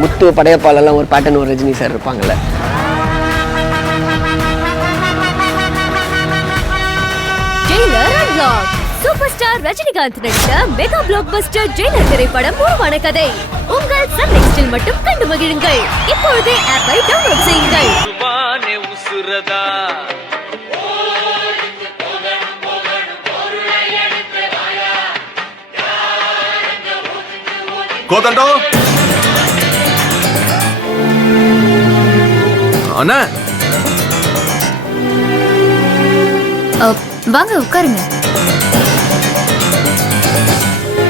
முத்து படையப்பாலெல்லாம் ஒரு பேட்டர்ன் ஒரு ரஜினி சார் இருப்பாங்கல்ல. சூப்பர் ஸ்டார் ரஜினிகாந்த் நடித்த மெகா பிளாக் பஸ்டர் ஜெயிலர் திரைப்படம் உருவான கதை உங்கள் சன் நெக்ஸ்டில் மட்டும் கண்டு மகிழுங்கள். இப்பொழுதே ஆப்பை டவுன்லோட் செய்யுங்கள். கோதண்டோ அண்ணா, வாங்க உட்காருங்க.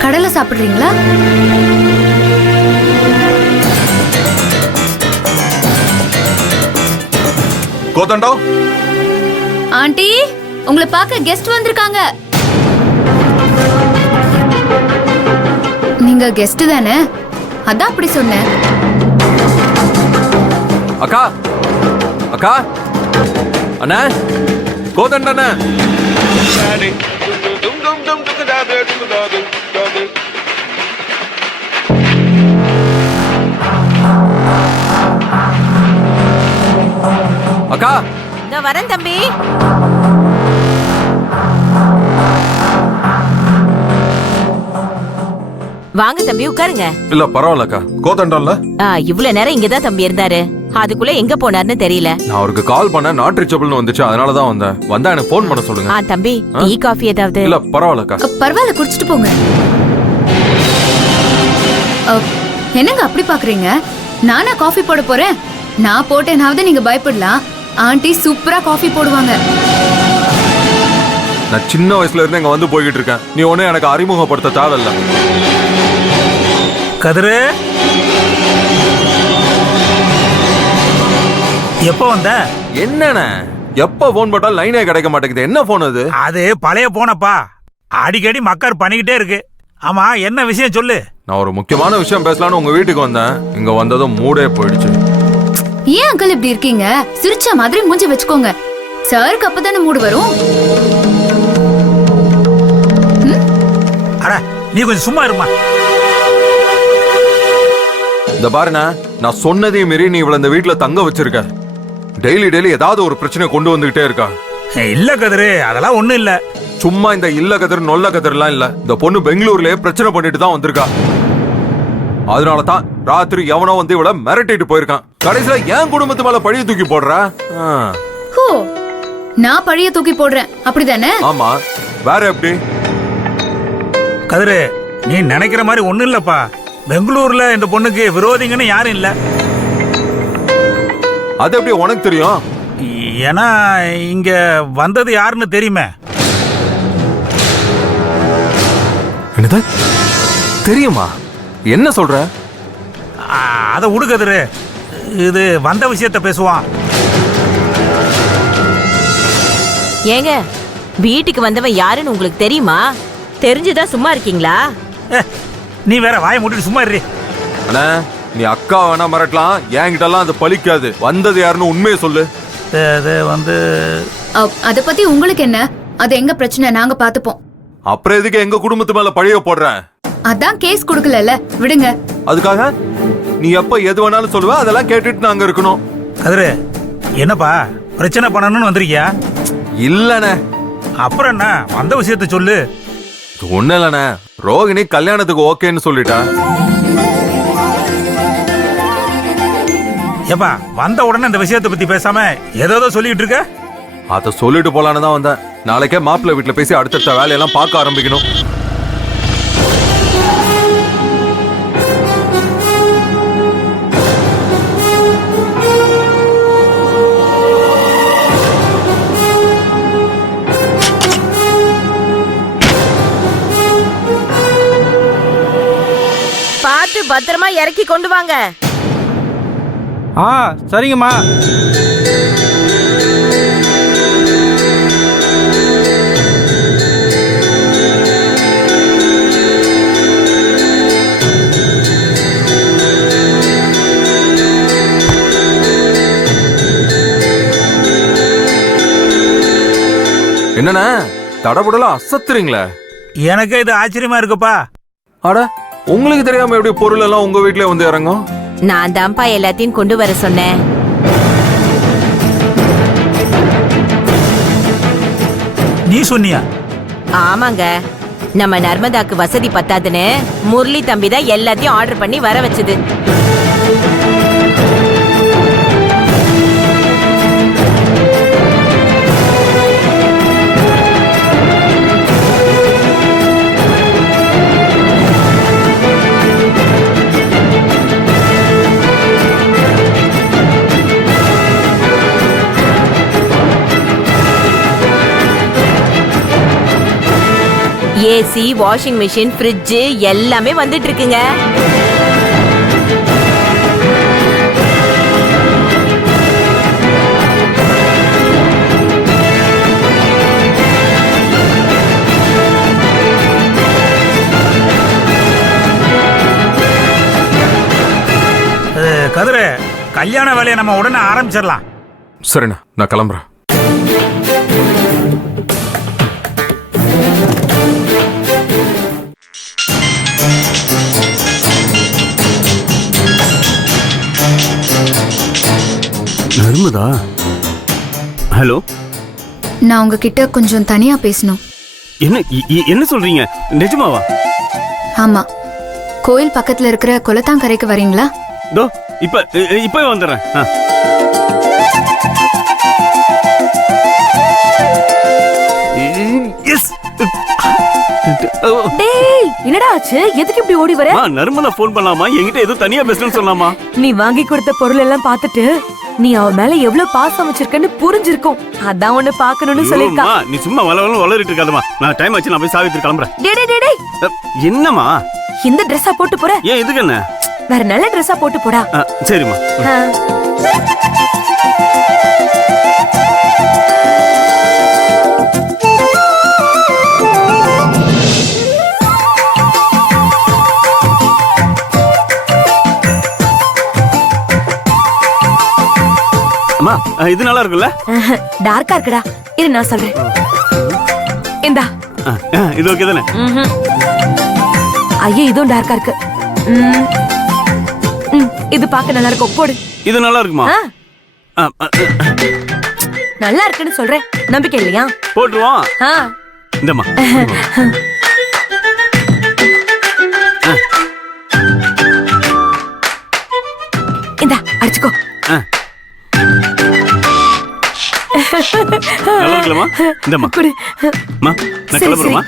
கடலை சாப்பிடுறீங்களா? கோதண்டோ ஆண்டி, உங்களை பார்க்க கெஸ்ட் வந்திருக்காங்க. நீங்க கெஸ்ட் தானே, அதான் அப்படி சொன்னேன். அக்கா அக்கா அண்ணா, கோதண்டண்ணா. அக்கா நான் வரேன் தம்பி. வாங்க தம்பி உட்காருங்க. இல்ல பரவாயில்லக்கா, கோதண்டம்ல. இவ்வளவு நேரம் இங்கதான் தம்பி இருந்தாரு, அதுக்குள்ள எங்க போனாருன்னு தெரியல. நான் அவருக்கு கால் பண்ண நாட் ரீச்சபிள்னு வந்துச்சு, அதனாலதான் வந்தேன். வந்தா எனக்கு போன் பண்ண சொல்லுங்க. தம்பி டீ காஃபி ஏதாவது? இல்ல பரவாயில்லக்கா. பரவாயில்ல, குடிச்சிட்டு போங்க. என்னங்க அப்படி பாக்குறீங்க? நானா காஃபி போட போறேன்? நான் போட்டேனாவது நீங்க பயப்படலாம். ஆண்டி சூப்பரா காஃபி போடுவாங்க. நான் சின்ன வயசுல இருந்து இங்க வந்து போய்கிட்டு இருக்கேன். நீ ஒண்ணு எனக்கு அறிமுகப்படுத்த தேவையில்ல. கதிரு, எப்போ வந்த? என்னண்ணே எப்ப போன் போட்டாலும் லைனே கிடைக்க மாட்டேங்குது. என்ன போன் அது? அது பழைய போனப்பா, அடிக்கடி மக்கள் பண்ணிக்கிட்டே இருக்கு. ஆமா, என்ன விஷயம் சொல்லு. நான் ஒரு முக்கியமான விஷயம் பேசலான்னு உங்க வீட்டுக்கு வந்தேன். இங்க வந்ததும் மூடே போயிடுச்சு. ஏன் அங்கிள் இப்படி இருக்கீங்க? சிரிச்ச மாதிரி மூஞ்சி வச்சுக்கோங்க. சாருக்கு அப்பதானே மூடு வரும். அட, நீ கொஞ்சம் சும்மா இருமா. இந்த பாருண்ணா, நான் சொன்னதையும் மீறி நீ இவ்வளவு இந்த வீட்டுல தங்க வச்சிருக்க. டெய்லி டெய்லி ஏதாவது ஒரு பிரச்சனை கொண்டு வந்துகிட்டே இருக்கா. இல்ல கதிரு, அதெல்லாம் ஒண்ணும் இல்ல. சும்மா இந்த இல்ல கதிர் நொல்ல கதிர்லாம் இல்ல. இந்த பொண்ணு பெங்களூர்லயே பிரச்சனை பண்ணிட்டு தான் வந்திருக்கா. அதனாலதான் ராத்திரி எவனோ வந்து இவள மிரட்டிட்டு போயிருக்கான். கடைசியில என் குடும்பத்து மேல பழிய தூக்கி போடுற. நான் பழிய தூக்கி போடுறேன் அப்படிதானே? ஆமா, வேற எப்படி? கதிரு, நீ நினைக்கிற மாதிரி ஒண்ணும் இல்லப்பா. பெங்களூர்ல இந்த பொண்ணுக்கு விரோதிங்கன்னு யாரும் இல்ல. அது எப்படி உனக்கு தெரியும்? ஏன்னா இங்க வந்தது யாருன்னு தெரியுமே. என்னது தெரியுமா? என்ன சொல்ற? அத உடுக்கதிரு, இது வந்த விஷயத்த பேசுவான். ஏங்க, வீட்டுக்கு வந்தவன் யாருன்னு உங்களுக்கு தெரியுமா? தெரிஞ்சுதான் சும்மா இருக்கீங்களா? நீ வேற வாயை மூடிட்டு சும்மா இரு. அண்ணா, நீ அக்கா வேணா மிரட்டலாம், என்கிட்ட எல்லாம் அது பலிக்காது. வந்தது யாருன்னு உண்மையை சொல்லு. அது வந்து அத பத்தி உங்களுக்கு என்ன? அது எங்க பிரச்சனை, நாங்க பாத்துப்போம். அப்புறம் எதுக்கு எங்க குடும்பத்து மேல பழிய போடுற? அதான் கேஸ் கொடுக்கல, விடுங்க. அதுக்காக நீ எப்ப எது வேணாலும் சொல்லுவ, அதெல்லாம் கேட்டுட்டு நாங்க இருக்கணும். கதிரு, என்னப்பா பிரச்சனை பண்ணணும்னு வந்திருக்கியா? இல்லண்ணே. அப்புறம் என்ன, வந்த விஷயத்த சொல்லு. ஒண்ணு இல்லண்ணே, ரோகிணி கல்யாணத்துக்கு ஓகேன்னு சொல்லிட்டா. ஏப்பா, வந்த உடனே இந்த விஷயத்தை பத்தி பேசாம ஏதோ சொல்லிட்டு இருக்க. அத சொல்லிட்டு போலான்னு தான் வந்தேன். நாளைக்கே மாப்பிள்ளை வீட்டுல பேசி அடுத்தடுத்த வேலையெல்லாம் பார்க்க ஆரம்பிக்கணும். பார்த்து பத்திரமா இறக்கி கொண்டு வாங்க. சரிங்கம்மா. என்னண்ணே தடபுடலாம் அசத்துறீங்களே? எனக்கு இது ஆச்சரியமா இருக்குப்பா. அட, உங்களுக்கு தெரியாம எப்படி பொருள் எல்லாம் உங்க வீட்லயே வந்து இறங்கும்? நான் தான்ப்பா எல்லாத்தையும் கொண்டு வர சொன்னேன். நீ சொன்னியா? ஆமாங்க, நம்ம நர்மதாக்கு வசதி பத்தாதுன்னு முரளி தம்பி தான் எல்லாத்தையும் ஆர்டர் பண்ணி வர வச்சது. ஏசி, வாஷிங் மிஷின், ஃப்ரிட்ஜ் எல்லாமே வந்துட்டு இருக்குங்க. கதிரு, கல்யாண வேலையை நம்ம உடனே ஆரம்பிச்சிடலாம். சரிண்ணா, நான் கிளம்புறேன். நர்மதா, ஹலோ. நான் உங்ககிட்ட கொஞ்சம் தனியா பேசணும். என்ன சொல்றீங்க? நிஜமாவா? ஆமா, கோயில் பக்கத்துல இருக்கிற குளத்தாங்கரைக்கு வரீங்களா? தோ இப்ப வந்துடுறேன். டேய், என்னடா ஆச்சு? எதுக்கு இப்படி ஓடி வர? நர்மதா போன் பண்ணலாமா? என்கிட்ட ஏதோ தனியா பேசணும்னு சொல்லாமா? நீ வாங்கி கொடுத்த பொருள் எல்லாம் பார்த்துட்டு நீ அவ மேல எவ்வளவு பாசம் வச்சிருக்கன்னு புரிஞ்சிருக்கும். அதான் உன்னை பார்க்கணும்னு சொல்லிருக்கா. நீ சும்மா வளரிட்டு இருக்காதமா. நான் டைம் ஆச்சு, நான் போய் சாவித்திரி கிளம்புறேன். டேய், என்னமா இந்த ட்ரெஸ்ஸா போட்டு போற? ஏன் இதுக்கு என்ன? வேற நல்ல ட்ரெஸ்ஸா போட்டு போடா. சரிம்மா. அம்மா, இது நல்லா இருக்குல்ல? டார்க்கா இருக்குடா. இரு நான் சொல்றேன். இந்தா. இது ஓகே தானே? ஐயே, இதுவும் டார்க்கா இருக்கு. இது பார்க்க நல்லா இருக்கும், போடு. இது நல்லா இருக்குமா? நல்லா இருக்குன்னு சொல்றேன், நம்பிக்கை இல்லையா? போட்டுருவோம். இந்தம்மா. இந்தா, அடிச்சுக்கோ. நல்லா இருக்குல்லம்மா? இந்தம்மா. குடு. நான் கிளம்புறேம்மா.